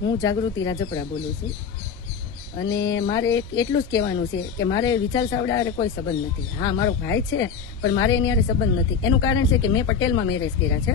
હું જાગૃતિ રાજપરા બોલું છું અને મારે એટલું જ કહેવાનું છે કે મારે વિશાલ ચાવડા હારે કોઈ સંબંધ નથી. હા, મારો ભાઈ છે પણ મારે એની હારે સંબંધ નથી. એનું કારણ છે કે મેં પટેલમાં મેરેજ કર્યા છે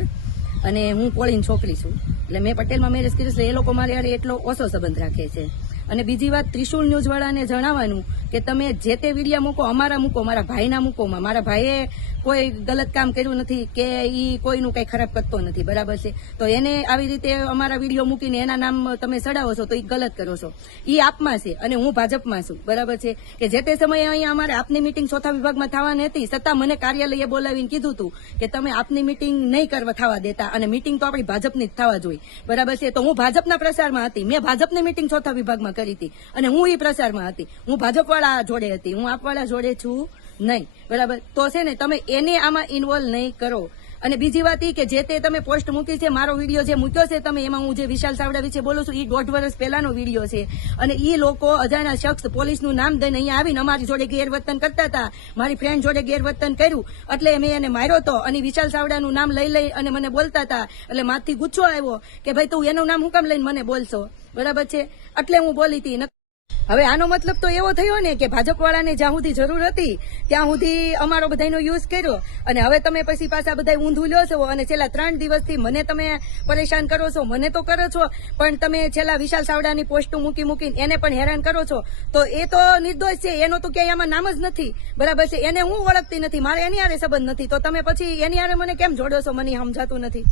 અને હું પોળીની છોકરી છું, એટલે મેં પટેલમાં મેરેજ કર્યું છે. એ લોકો મારી હારે એટલો ઓછો સંબંધ રાખે છે. અને બીજી વાત, ત્રિશુલ ન્યૂઝ વાળાને જણાવવાનું કે તમે જે તે વિડીયો મૂકો, અમારા મૂકો, મારા ભાઈના મૂકો. મારા ભાઈએ કોઈ ગલત કામ કર્યું નથી કે ઈ કોઈનું કઈ ખરાબ કરતો નથી, બરાબર છે? તો એને આવી રીતે અમારા વિડીયો મૂકીને એના નામ તમે ચડાવો છો તો ઈ ગલત કરો છો. ઈ આપમાં છે અને હું ભાજપમાં છું, બરાબર છે? કે જે તે સમયે અહીંયા અમારે આપની મિટિંગ ચોથા વિભાગમાં થવાની હતી, છતાં મને કાર્યાલયે બોલાવીને કીધું હતું કે તમે આપની મિટિંગ નહીં કરવા થવા દેતા અને મિટિંગ તો આપણી ભાજપની જ થવા જોઈએ, બરાબર છે? તો હું ભાજપના પ્રચારમાં હતી, મેં ભાજપની મિટિંગ ચોથા વિભાગમાં કરી હતી અને હું ઈ પ્રચારમાં હતી. હું ભાજપ વાળા જોડે હતી, હું આપવાળા જોડે છું નહીં, બરાબર? તો છે ને તમે એને આમાં ઇન્વોલ્વ નહીં કરો. અને બીજી વાત એ કે જે તે તમે પોસ્ટ મૂકી છે, મારો વિડીયો જે મૂક્યો છે તમે, એમાં હું જે વિશાલ ચાવડા વિશે બોલું છું, એ 1.5 વર્ષ પહેલાનો વિડીયો છે. અને એ લોકો અજાણ્યા શખ્સ પોલીસનું નામ દઈને અહીંયા આવીને અમારી જોડે ગેરવર્તન કરતા હતા, મારી ફ્રેન્ડ જોડે ગેરવર્તન કર્યું, એટલે મેં એને માર્યો હતો. અને વિશાલ ચાવડાનું નામ લઈ અને મને બોલતા હતા, એટલે માથથી ગુસ્સો આવ્યો કે ભાઈ તું એનું નામ હું કામ લઈને મને બોલશો, બરાબર છે? એટલે હું બોલી હતી. હવે આનો મતલબ તો એવો થયો ને કે ભાજપ વાળાને જ્યાં સુધી જરૂર હતી ત્યાં સુધી અમારો બધાનો યુઝ કર્યો અને હવે તમે પછી પાછા બધા ઊંધું લ્યો છો અને છેલ્લા 3 દિવસથી મને તમે પરેશાન કરો છો. મને તો કરો છો પણ તમે છેલ્લા વિશાલ ચાવડાની પોસ્ટ મૂકીને એને પણ હેરાન કરો છો. તો એ તો નિર્દોષ છે, એનો તો ક્યાંય આમાં નામ જ નથી, બરાબર છે? એને હું ઓળખતી નથી, મારે એની હારે સંબંધ નથી, તો તમે પછી એની હારે મને કેમ જોડો છો? મને સમજાતું નથી.